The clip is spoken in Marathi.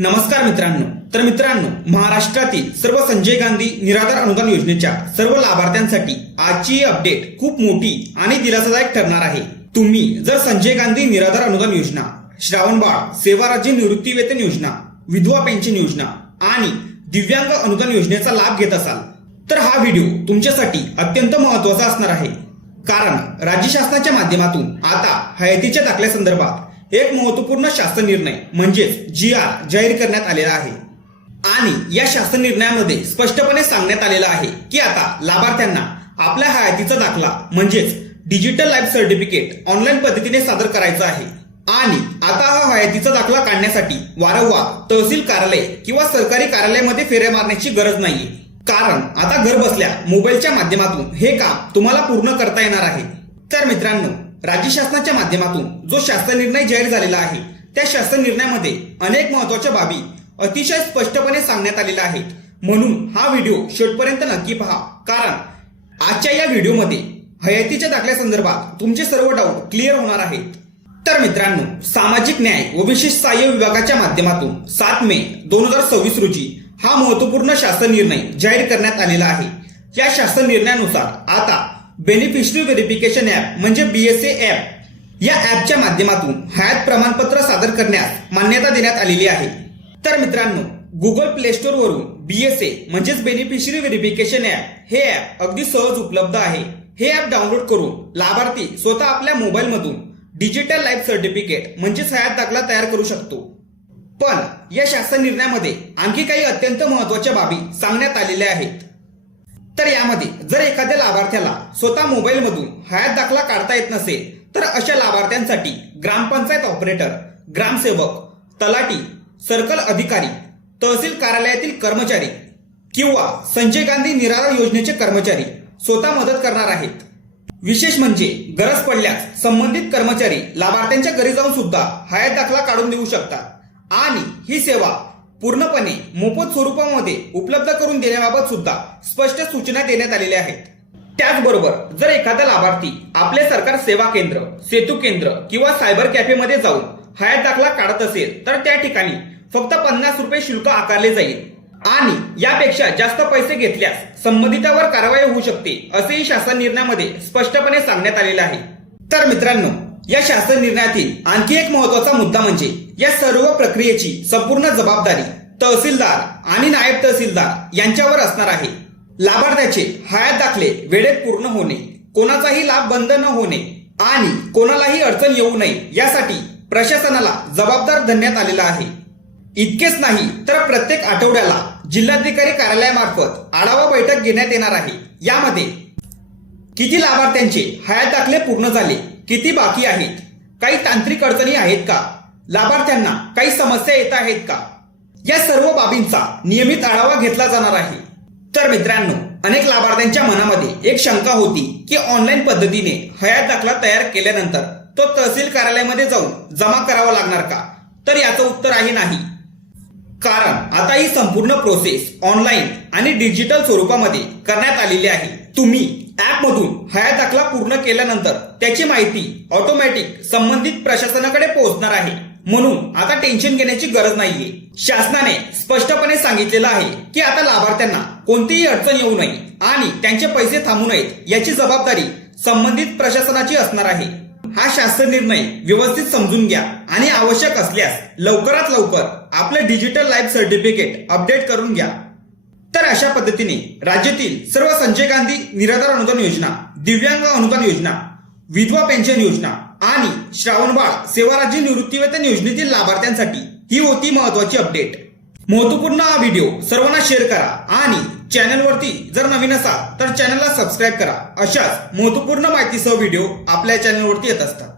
नमस्कार मित्रांनो, महाराष्ट्रातील सर्व संजय गांधी निराधार अनुदान योजनेच्या सर्व लाभार्थ्यांसाठी आजची ही अपडेट खूप मोठी आणि दिलासादायक ठरणार आहे। तुम्ही जर संजय गांधी निराधार अनुदान योजना, श्रावणबाळ सेवा राज्य निवृत्ती वेतन योजना, विधवा पेन्शन योजना आणि दिव्यांग अनुदान योजनेचा लाभ घेत असाल तर हा व्हिडिओ तुमच्यासाठी अत्यंत महत्त्वाचा असणार आहे। कारण राज्य शासनाच्या माध्यमातून आता हयातीच्या दाखल्यासंदर्भात एक महत्त्वपूर्ण शासन निर्णय म्हणजेच GR जाहीर करण्यात आलेला आहे आणि या शासन निर्णयामध्ये स्पष्टपणे सांगण्यात आलेलं आहे की आता लाभार्थ्यांना आपल्या हयातीचा दाखला म्हणजेच डिजिटल लाईफ सर्टिफिकेट ऑनलाईन पद्धतीने सादर करायचा आहे आणि आता हा हयातीचा दाखला काढण्यासाठी वारंवार तहसील कार्यालय किंवा सरकारी कार्यालयामध्ये फेऱ्या मारण्याची गरज नाहीये। कारण आता घर बसल्या मोबाईलच्या माध्यमातून हे काम तुम्हाला पूर्ण करता येणार आहे। तर मित्रांनो, राज्य शासनाच्या माध्यमातून जो शासन निर्णय जाहीर झालेला आहे त्या शासन निर्णयामध्ये अनेक महत्त्वाच्या बाबी अतिशय स्पष्टपणे सांगण्यात आलेल्या आहेत। म्हणून हा व्हिडिओ शेवटपर्यंत नक्की पहा, कारण आजच्या या व्हिडिओमध्ये हयातीच्या दाखल्यासंदर्भात तुमचे सर्व डाऊट क्लिअर होणार आहेत। तर मित्रांनो, सामाजिक न्याय व विशेष सहाय्य विभागाच्या माध्यमातून 7 मे 2026 रोजी हा महत्त्वपूर्ण शासन निर्णय जाहीर करण्यात आलेला आहे। या शासन निर्णयानुसार आता बेनिफिशरी व्हेरिफिकेशन ऍप म्हणजे BSA ऍप या ऍपच्या माध्यमातून हयात प्रमाणपत्र सादर करण्यास मान्यता देण्यात आलेली आहे। तर मित्रांनो, गुगल प्ले स्टोर वरून BSA म्हणजेच बेनिफिशरी व्हेरिफिकेशन ऍप हे ऍप अगदी सहज उपलब्ध आहे। हे ऍप डाउनलोड करून लाभार्थी स्वतः आपल्या मोबाईल मधून डिजिटल लाईफ सर्टिफिकेट म्हणजेच हयात दाखला तयार करू शकतो। पण या शासन निर्णयामध्ये आणखी काही अत्यंत महत्त्वाच्या बाबी सांगण्यात आलेल्या आहेत। तर यामध्ये जर एखाद्या लाभार्थ्याला स्वतः मोबाईल मधून हयात दाखला काढता येत नसेल तर अशा लाभार्थ्यांसाठी ग्रामपंचायत ऑपरेटर, ग्रामसेवक, तलाठी, सर्कल अधिकारी, तहसील कार्यालयातील कर्मचारी किंवा संजय गांधी निराधार योजनेचे कर्मचारी स्वतः मदत करणार आहेत। विशेष म्हणजे गरज पडल्यास संबंधित कर्मचारी लाभार्थ्यांच्या घरी जाऊन सुद्धा हयात दाखला काढून देऊ शकतात आणि ही सेवा पूर्णपणे मोफत स्वरूपामध्ये उपलब्ध करून देण्याबाबत सुद्धा स्पष्ट सूचना देण्यात आलेल्या आहेत। त्याचबरोबर जर एखादा लाभार्थी आपले सरकार सेवा केंद्र, सेतू केंद्र किंवा सायबर कॅफेमध्ये जाऊन हयात दाखला काढत असेल तर त्या ठिकाणी फक्त 50 रुपये शुल्क आकारले जाईल आणि यापेक्षा जास्त पैसे घेतल्यास संबंधितावर कारवाई होऊ शकते असेही शासन निर्णयामध्ये स्पष्टपणे सांगण्यात आलेले आहे। तर मित्रांनो, या शासन निर्णयातील आणखी एक महत्त्वाचा मुद्दा म्हणजे या सर्व प्रक्रियेची संपूर्ण जबाबदारी तहसीलदार आणि नायब तहसीलदार यांच्यावर असणार आहे। लाभार्थ्याचे हयात दाखले वेळेत पूर्ण होणे, कोणाचाही लाभ बंद न होणे आणि कोणालाही अडचण येऊ नये यासाठी प्रशासनाला जबाबदार धरण्यात आलेला आहे। इतकेच नाही तर प्रत्येक आठवड्याला जिल्हाधिकारी कार्यालयामार्फत आढावा बैठक घेण्यात येणार आहे। यामध्ये किती लाभार्थ्यांचे हयात दाखले पूर्ण झाले, किती बाकी आहेत, काही तांत्रिक अडचणी आहेत का, लाभार्थ्यांना काही समस्या येत आहेत का, या सर्व बाबींचा नियमित आढावा घेतला जाणार आहे। तर मित्रांनो, अनेक लाभार्थ्यांच्या मनामध्ये एक शंका होती की ऑनलाईन पद्धतीने हयात दाखला तयार केल्यानंतर तो तहसील कार्यालयामध्ये जाऊन जमा करावा लागणार का? तर याचं उत्तर आहे नाही। कारण आता ही संपूर्ण प्रोसेस ऑनलाईन आणि डिजिटल स्वरूपामध्ये करण्यात आलेली आहे। तुम्ही ऍप मधून हयात दाखला पूर्ण केल्यानंतर त्याची माहिती ऑटोमॅटिक संबंधित प्रशासनाकडे पोहोचणार आहे। म्हणून आता टेन्शन घेण्याची गरज नाहीये। शासनाने स्पष्टपणे सांगितलेलं आहे की आता लाभार्थ्यांना कोणतीही अडचण येऊ नये आणि त्यांचे पैसे थांबू नयेत याची जबाबदारी संबंधित प्रशासनाची असणार आहे। हा शासन निर्णय व्यवस्थित समजून घ्या आणि आवश्यक असल्यास लवकरात लवकर आपले डिजिटल लाईफ सर्टिफिकेट अपडेट करून घ्या। तर अशा पद्धतीने राज्यातील सर्व संजय गांधी निराधार अनुदान योजना, दिव्यांग अनुदान योजना, विधवा पेन्शन योजना आणि श्रावणबाळ सेवा राज्य निवृत्ती वेतन योजनेतील लाभार्थ्यांसाठी ही होती महत्त्वाची अपडेट। महत्त्वपूर्ण हा व्हिडिओ सर्वांना शेअर करा आणि चॅनलवरती जर नवीन असाल तर चॅनलला सबस्क्राईब करा। अशाच महत्त्वपूर्ण माहितीसह व्हिडिओ आपल्या चॅनलवरती येत असतात।